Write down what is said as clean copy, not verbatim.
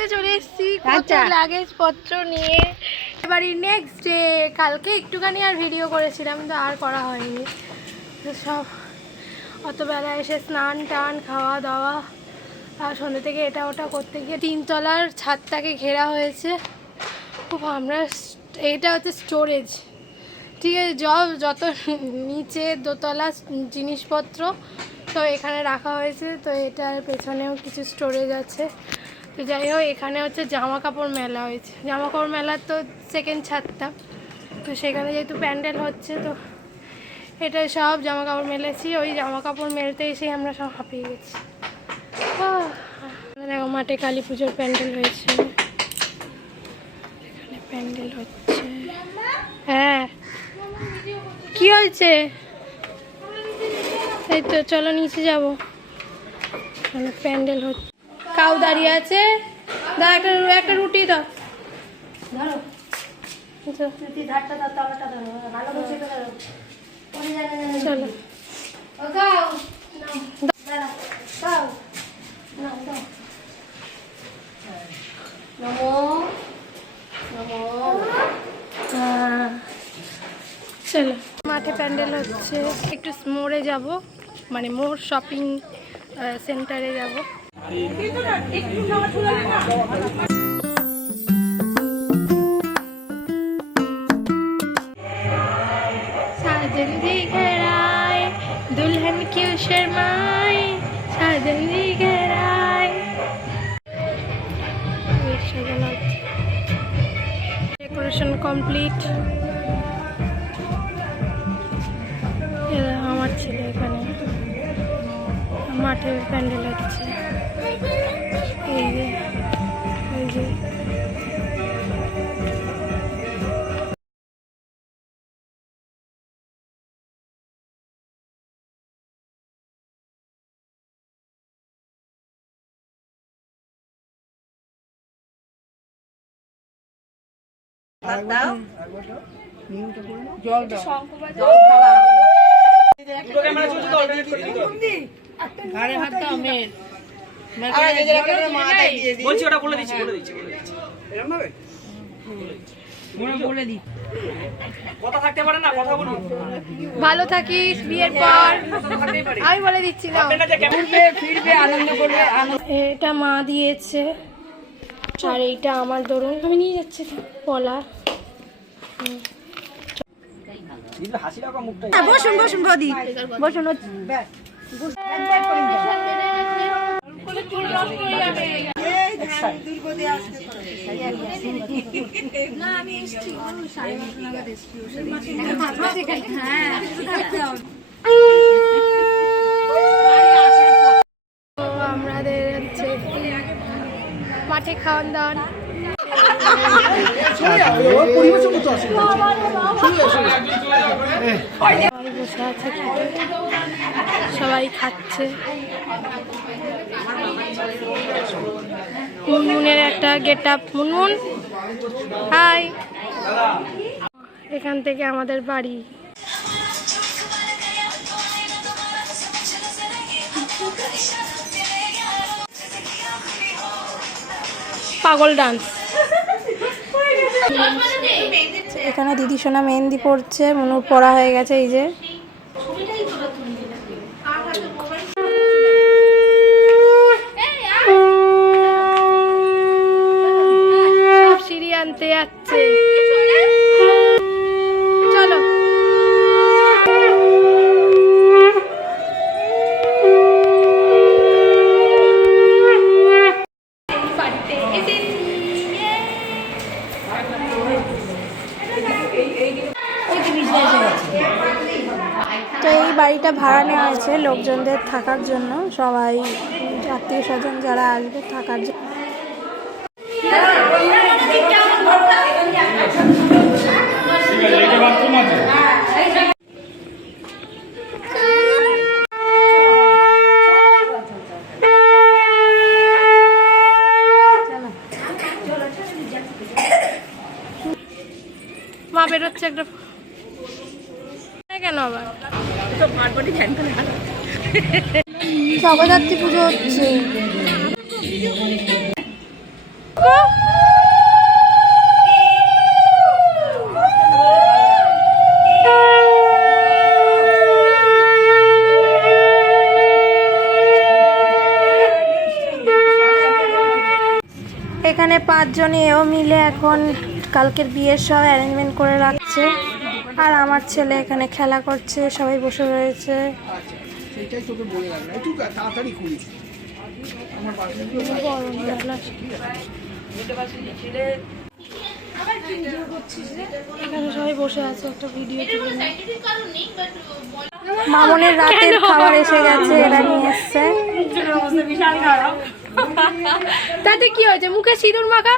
বাড়িতে চলে এসেছি কত লাগেজ পত্র নিয়ে। বাড়ি নেক্সট ডে, কালকে একটুখানি আর ভিডিও করেছিলাম, তো আর করা হয়নি। তো সব অতবেলা এসে স্নান টান খাওয়া দাওয়া আর সন্ধ্যে থেকে এটা ওটা করতে গিয়ে 3 তলার ছাদটাকে ঘেরা হয়েছে। খুব আমরা এইটা হচ্ছে স্টোরেজ, ঠিক আছে, যত নিচে দোতলা জিনিসপত্র তো এখানে রাখা হয়েছে। তো এটার পেছনেও কিছু স্টোরেজ আছে। তো যাই হোক, এখানে হচ্ছে জামা কাপড় মেলা হয়েছে, জামা কাপড় মেলার তো সেকেন্ড ছাদটা, তো সেখানে যেহেতু প্যান্ডেল হচ্ছে তো এটা সব জামা কাপড় মেলেছি। ওই জামা কাপড় মেলতে এসেই আমরা সব হাঁপিয়ে গেছি। দেখো মাঠে কালী পুজোর প্যান্ডেল হয়েছে, এখানে প্যান্ডেল হচ্ছে। হ্যাঁ কি হয়েছে? এই তো চলো নিচে যাবো, এখানে প্যান্ডেল হচ্ছে। কাউ দাঁড়িয়ে আছে, দাও একটা রুটি দাও, ধরো চলো চলো। মাঠে প্যান্ডেল হচ্ছে, একটু মোড়ে যাব, মানে মোড় শপিং সেন্টারে যাব। साजन घराए दुल्हन क्यों शर्माए, साजन घराए। Decoration complete. আমার ছেলে এখানে মাঠে প্যান্ডেল হচ্ছে, এই যে এই যে জল দাও, জল খাওয়া দুটো ক্যামেরা চলছে তো অল্টারনেট করে দিতে হবে। ঘাড়ে হাত দাও মের, আরে যে ক্যামেরা মাথায় দিয়ে দিই বলছি, ওটা বলে দিচ্ছি এরকম ভাবে বলে দি, কথা থাকতে পারে না, কথা বলুন। ভালো থাকিস বিয়ের পর, আমি বলে দিচ্ছি না, ফিরবে আনন্দ করবে। এটা মা দিয়েছে আর এইটা আমার দরুন, আমি নিয়ে যাচ্ছি পলা। বসুন বসুন বদি বসুন। আমাদের হচ্ছে মাঠে খাওয়ান দাওয়ান, সবাই খাচ্ছে। মুনমুনের একটা গেট আপ, মুনমুন হাই। এখান থেকে আমাদের বাড়ি। পাগল ডান্স। এখানে দিদি সোনা মেহেন্দি পড়ছে, মনুর পড়া হয়ে গেছে। এই যে সব সিঁড়ি আনতে যাচ্ছে, চলো। তো এই বাড়িটা ভাড়া নেওয়া হয়েছে লোকজনদের থাকার জন্য, সবাই আত্মীয় স্বজন যারা আসবে থাকার জন্য। মা বেরোচ্ছে একটা, কেন আবার জগদ্ধাত্রী পুজো হচ্ছে। এখানে 5 জন এও মিলে এখন কালকের বিয়ের সব অ্যারেঞ্জমেন্ট করে রাখছে। আর আমার ছেলে এখানে খেলা করছে, সবাই বসে রয়েছে। এখানে সবাই বসে আছে, একটা ভিডিও তুলে। মামনের রাতের খাবার এসে গেছে, এরা নিয়ে এসছে। তাতে কি হয়েছে, মুখে সিঁদুর মাখা।